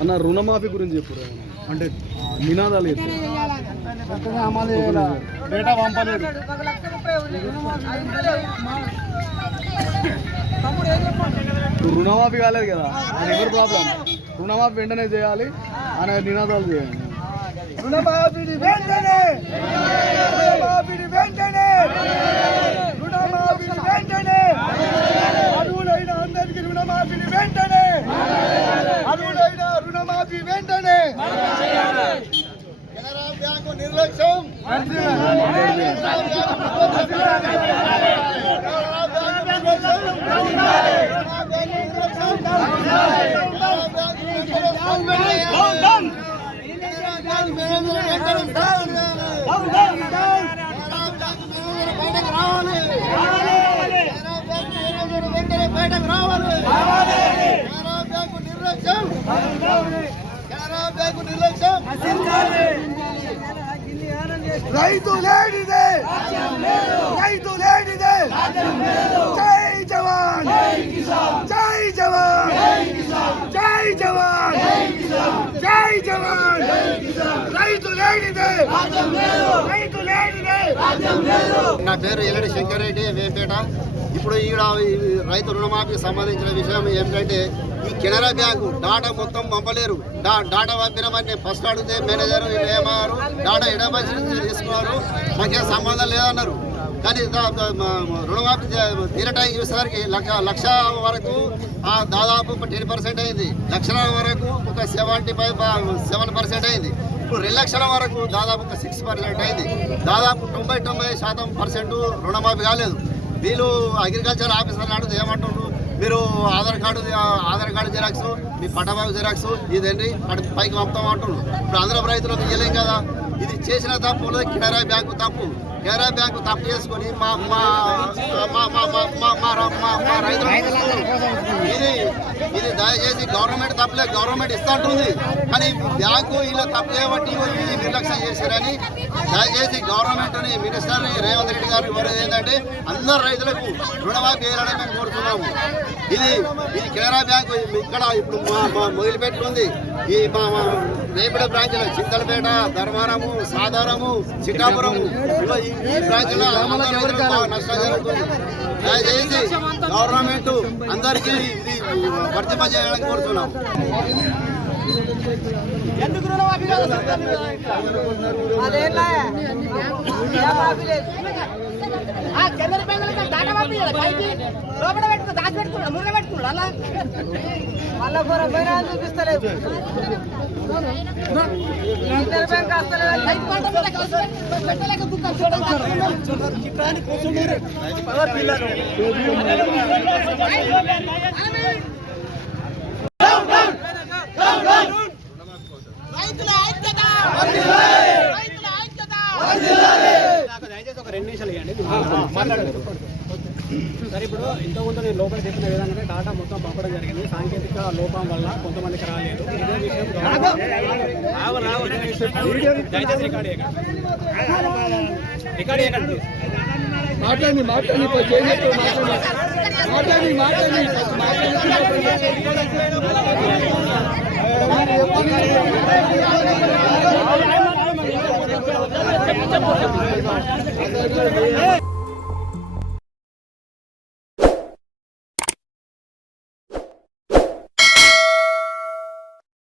అన్న రుణమాఫీ గురించి చెప్పు అంటే నినాదాలు రుణమాఫీ కాలేదు కదా అది ఎవరి ప్రాబ్లం రుణమాఫీ వెంటనే చేయాలి అనే నినాదాలు చేయాలి రుణమాఫీని వెంటనే రుణమాఫీని వెంటనే రుణమాఫీని వెంటనే అర్హులైన అందరికీ రుణమాఫీని వెంటనే అర్హులైన రుణమాఫీ వెంటనే కెనరా బ్యాంకు నిర్లక్ష్యం రైతు లేనిదే రైతు లేనిదే జై జవాన్ జై జవాన్ జై జవాన్ జై జవాన్ రైతు లేనిదే రైతు లేనిదే. నా పేరు ఎల్లడి శంకరెడ్డి వేపేట. ఇప్పుడు ఈడ రైతు రుణమాఫీకి సంబంధించిన విషయం ఏమిటంటే ఈ కెనరా బ్యాంకు డాటా మొత్తం పంపలేరు. డాటా పంపినామని ఫస్ట్ అడిగితే మేనేజర్ ఏమన్నారు డాటా ఎడమర్జీ తీసుకున్నారు మాకేం సంబంధం లేదన్నారు. కానీ రుణమాఫీ తీరటం చూసేసరికి లక్ష వరకు దాదాపు 10% అయింది. లక్షల వరకు ఒక 7% అయింది. ఇప్పుడు 2 లక్షల వరకు దాదాపు ఒక 6% అయింది. దాదాపు 90% రుణమాఫీ కాలేదు. వీళ్ళు అగ్రికల్చర్ ఆఫీసర్లు అడిగితే ఏమంటుండ్రు మీరు ఆధార్ కార్డు జిరాక్స్ మీ పట్టాబాబు జిరాక్స్ ఇదండి అటు పైకి పంపుతాం అంటున్నారు. ఇప్పుడు అందరూ రైతులకు ఇవ్వలేం కదా. ఇది చేసిన తప్పు కెనరా బ్యాంకు తప్పు. కెనరా బ్యాంకు తప్పు చేసుకొని మా రైతులు ఇది దయచేసి గవర్నమెంట్ తప్పులే గవర్నమెంట్ ఇస్తుంటుంది. కానీ బ్యాంకు ఇలా తప్పు చేయబట్టి నిర్లక్ష్యం చేశారని దయచేసి గవర్నమెంట్ని మినిస్టర్ని రేవంత్ రెడ్డి గారు కోరేది ఏంటంటే అందరు రైతులకు రుణమాఫీ చేయాలని మేము కోరుతున్నాము. ఇది కెనరా బ్యాంకు ఇక్కడ ఇప్పుడు మొదలుపెట్టుకుంది. ఈ మా రేపటి బ్రాంచ్లో చింతలపేట, ధర్మారము, సాధారము, చిట్టాపురము ఈ బ్రాంచ్లో నష్టం జరుగుతుంది. దయచేసి గవర్నమెంట్ అందరికీ ఇది వర్తింపజేయాలని కోరుతున్నాం. ఎందుకు రుణమాఫీ కెనరా బ్యాంకులో డాటా పంపి లోపల పెట్టుకుని దాచి పెట్టుకున్నా మురుగ పెట్టుకున్నాడు అలా మళ్ళా కూర పైన చూపిస్తలేదు. కెనరా బ్యాంక్ దయచేసి ఒక 2 నిమిషాలు ఇవ్వండి సరే. ఇప్పుడు ఇంతకుముందు నేను లోపల చెప్పిన విధంగానే డాటా మొత్తం పంపడం జరిగింది. సాంకేతిక లోపం వల్ల కొంతమందికి రాలేదు. ఇదే విషయం దయచేసి రికార్డ్ చేయకండి. మాట్లాడి